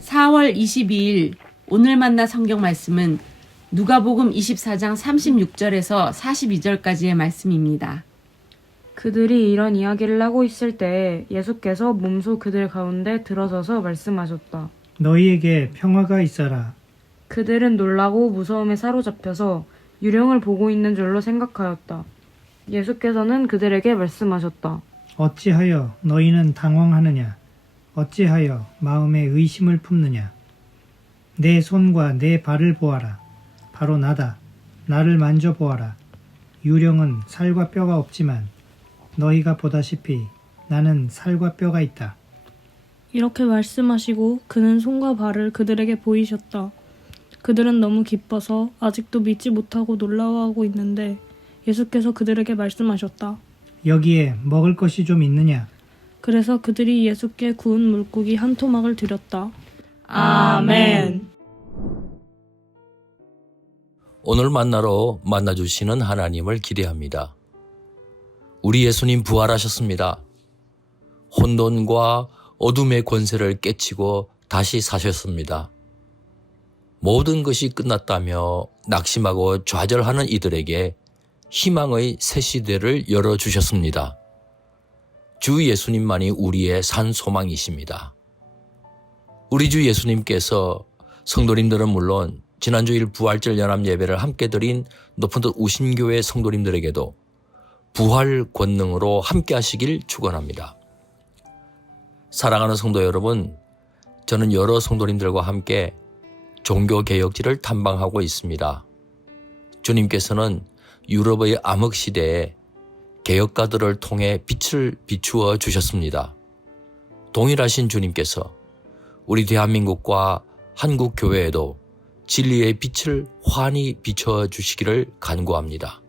4월 22일 오늘 만나 성경 말씀은 누가복음 24장 36절에서 42절까지의 말씀입니다. 그들이 이런 이야기를 하고 있을 때 예수께서 몸소 그들 가운데 들어서서 말씀하셨다. 너희에게 평화가 있어라. 그들은 놀라고 무서움에 사로잡혀서 유령을 보고 있는 줄로 생각하였다. 예수께서는 그들에게 말씀하셨다. 어찌하여 너희는 당황하느냐? 어찌하여 마음에 의심을 품느냐? 내 손과 내 발을 보아라. 바로 나다. 나를 만져보아라. 유령은 살과 뼈가 없지만 너희가 보다시피 나는 살과 뼈가 있다. 이렇게 말씀하시고 그는 손과 발을 그들에게 보이셨다. 그들은 너무 기뻐서 아직도 믿지 못하고 놀라워하고 있는데 예수께서 그들에게 말씀하셨다. 여기에 먹을 것이 좀 있느냐? 그래서 그들이 예수께 구운 물고기 한 토막을 드렸다. 아멘. 오늘 만나주시는 하나님을 기대합니다. 우리 예수님 부활하셨습니다. 혼돈과 어둠의 권세를 깨치고 다시 사셨습니다. 모든 것이 끝났다며 낙심하고 좌절하는 이들에게 희망의 새 시대를 열어주셨습니다. 주 예수님만이 우리의 산 소망이십니다. 우리 주 예수님께서 성도님들은 물론 지난주일 부활절 연합 예배를 함께 드린 높은 뜻 우신교회 성도님들에게도 부활 권능으로 함께 하시길 축원합니다. 사랑하는 성도 여러분, 저는 여러 성도님들과 함께 종교개혁지를 탐방하고 있습니다. 주님께서는 유럽의 암흑시대에 개혁가들을 통해 빛을 비추어 주셨습니다. 동일하신 주님께서 우리 대한민국과 한국교회에도 진리의 빛을 환히 비춰 주시기를 간구합니다.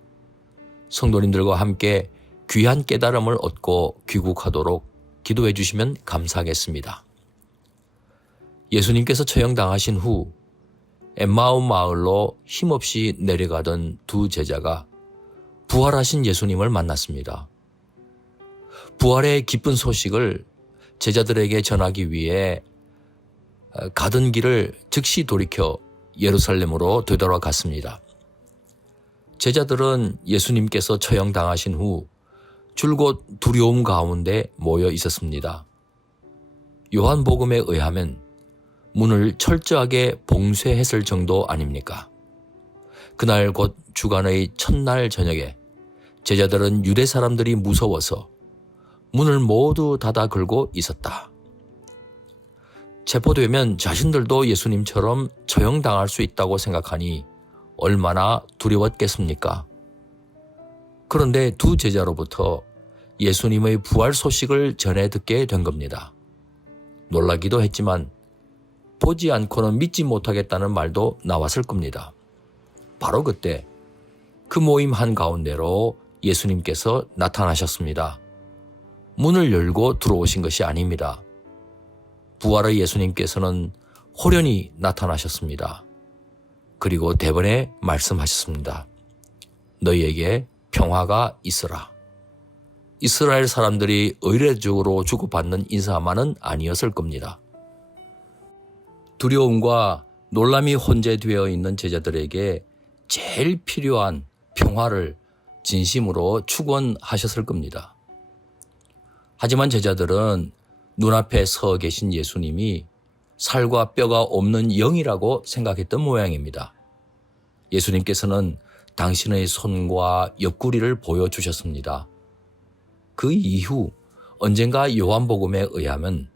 성도님들과 함께 귀한 깨달음을 얻고 귀국하도록 기도해 주시면 감사하겠습니다. 예수님께서 처형당하신 후 엠마오 마을로 힘없이 내려가던 두 제자가 부활하신 예수님을 만났습니다. 부활의 기쁜 소식을 제자들에게 전하기 위해 가던 길을 즉시 돌이켜 예루살렘으로 되돌아갔습니다. 제자들은 예수님께서 처형당하신 후 줄곧 두려움 가운데 모여 있었습니다. 요한복음에 의하면 문을 철저하게 봉쇄했을 정도 아닙니까? 그날 곧 주간의 첫날 저녁에 제자들은 유대 사람들이 무서워서 문을 모두 닫아 걸고 있었다. 체포되면 자신들도 예수님처럼 처형당할 수 있다고 생각하니 얼마나 두려웠겠습니까? 그런데 두 제자로부터 예수님의 부활 소식을 전해 듣게 된 겁니다. 놀라기도 했지만 보지 않고는 믿지 못하겠다는 말도 나왔을 겁니다. 바로 그때 그 모임 한가운데로 예수님께서 나타나셨습니다. 문을 열고 들어오신 것이 아닙니다. 부활의 예수님께서는 호련히 나타나셨습니다. 그리고 대번에 말씀하셨습니다. 너희에게 평화가 있으라. 이스라엘 사람들이 의례적으로 주고받는 인사만은 아니었을 겁니다. 두려움과 놀람이 혼재되어 있는 제자들에게 제일 필요한 평화를 진심으로 축원하셨을 겁니다. 하지만 제자들은 눈앞에 서 계신 예수님이 살과 뼈가 없는 영이라고 생각했던 모양입니다. 예수님께서는 당신의 손과 옆구리를 보여주셨습니다. 그 이후 언젠가 요한복음에 의하면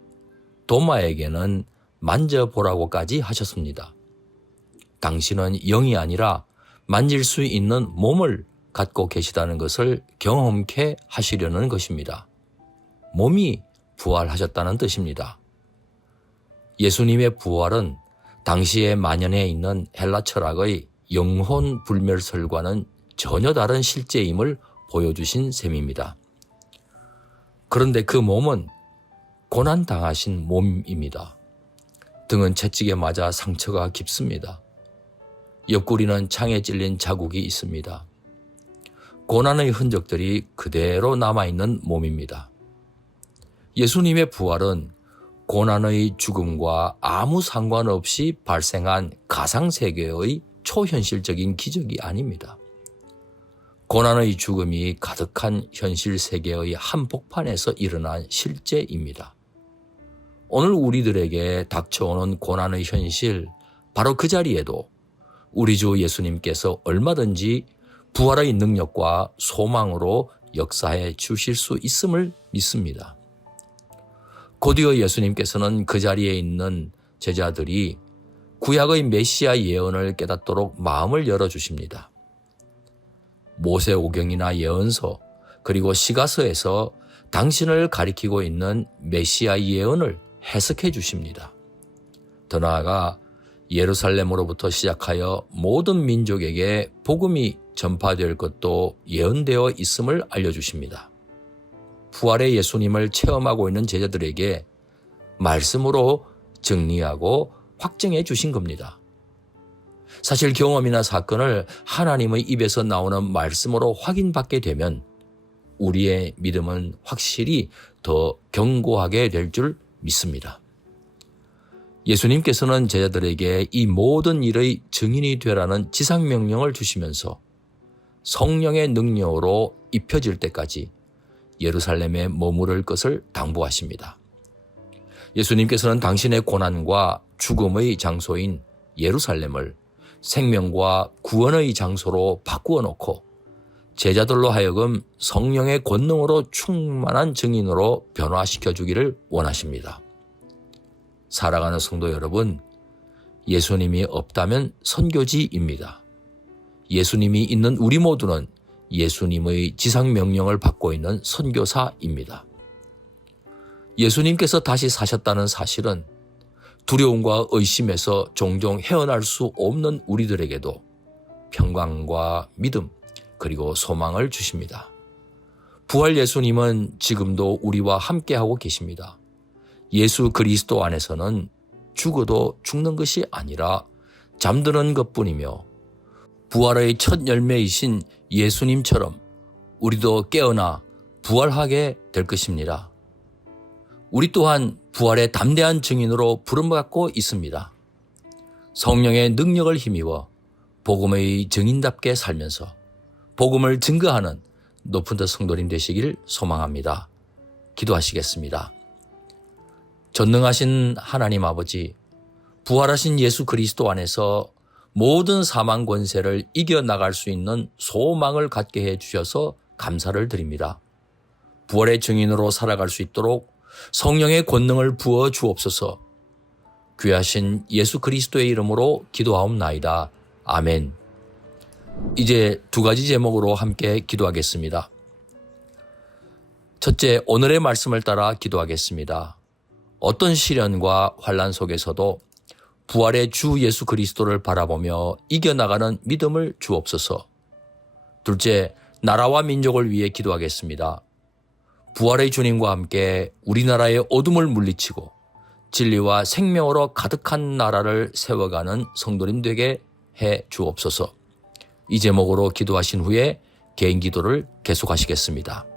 도마에게는 만져보라고까지 하셨습니다. 당신은 영이 아니라 만질 수 있는 몸을 갖고 계시다는 것을 경험케 하시려는 것입니다. 몸이 부활하셨다는 뜻입니다. 예수님의 부활은 당시에 만연해 있는 헬라 철학의 영혼 불멸설과는 전혀 다른 실제임을 보여주신 셈입니다. 그런데 그 몸은 고난당하신 몸입니다. 등은 채찍에 맞아 상처가 깊습니다. 옆구리는 창에 찔린 자국이 있습니다. 고난의 흔적들이 그대로 남아있는 몸입니다. 예수님의 부활은 고난의 죽음과 아무 상관없이 발생한 가상세계의 초현실적인 기적이 아닙니다. 고난의 죽음이 가득한 현실 세계의 한복판에서 일어난 실제입니다. 오늘 우리들에게 닥쳐오는 고난의 현실, 바로 그 자리에도 우리 주 예수님께서 얼마든지 부활의 능력과 소망으로 역사해 주실 수 있음을 믿습니다. 곧이어 예수님께서는 그 자리에 있는 제자들이 구약의 메시아 예언을 깨닫도록 마음을 열어주십니다. 모세오경이나 예언서 그리고 시가서에서 당신을 가리키고 있는 메시아 예언을 해석해 주십니다. 더 나아가 예루살렘으로부터 시작하여 모든 민족에게 복음이 전파될 것도 예언되어 있음을 알려주십니다. 부활의 예수님을 체험하고 있는 제자들에게 말씀으로 정리하고 확정해 주신 겁니다. 사실 경험이나 사건을 하나님의 입에서 나오는 말씀으로 확인받게 되면 우리의 믿음은 확실히 더 견고하게 될 줄 믿습니다. 예수님께서는 제자들에게 이 모든 일의 증인이 되라는 지상명령을 주시면서 성령의 능력으로 입혀질 때까지 예루살렘에 머무를 것을 당부하십니다. 예수님께서는 당신의 고난과 죽음의 장소인 예루살렘을 생명과 구원의 장소로 바꾸어 놓고 제자들로 하여금 성령의 권능으로 충만한 증인으로 변화시켜 주기를 원하십니다. 사랑하는 성도 여러분, 예수님이 없다면 선교지입니다. 예수님이 있는 우리 모두는 예수님의 지상명령을 받고 있는 선교사입니다. 예수님께서 다시 사셨다는 사실은 두려움과 의심에서 종종 헤어날 수 없는 우리들에게도 평강과 믿음 그리고 소망을 주십니다. 부활 예수님은 지금도 우리와 함께하고 계십니다. 예수 그리스도 안에서는 죽어도 죽는 것이 아니라 잠드는 것뿐이며 부활의 첫 열매이신 예수님처럼 우리도 깨어나 부활하게 될 것입니다. 우리 또한 부활의 담대한 증인으로 부름받고 있습니다. 성령의 능력을 힘입어 복음의 증인답게 살면서 복음을 증거하는 높은 더 성도님 되시길 소망합니다. 기도하시겠습니다. 전능하신 하나님 아버지, 부활하신 예수 그리스도 안에서 모든 사망 권세를 이겨나갈 수 있는 소망을 갖게 해주셔서 감사를 드립니다. 부활의 증인으로 살아갈 수 있도록 성령의 권능을 부어 주옵소서. 귀하신 예수 그리스도의 이름으로 기도하옵나이다. 아멘. 이제 두 가지 제목으로 함께 기도하겠습니다. 첫째, 오늘의 말씀을 따라 기도하겠습니다. 어떤 시련과 환난 속에서도 부활의 주 예수 그리스도를 바라보며 이겨나가는 믿음을 주옵소서. 둘째, 나라와 민족을 위해 기도하겠습니다. 부활의 주님과 함께 우리나라의 어둠을 물리치고 진리와 생명으로 가득한 나라를 세워가는 성도님 되게 해 주옵소서. 이 제목으로 기도하신 후에 개인 기도를 계속하시겠습니다.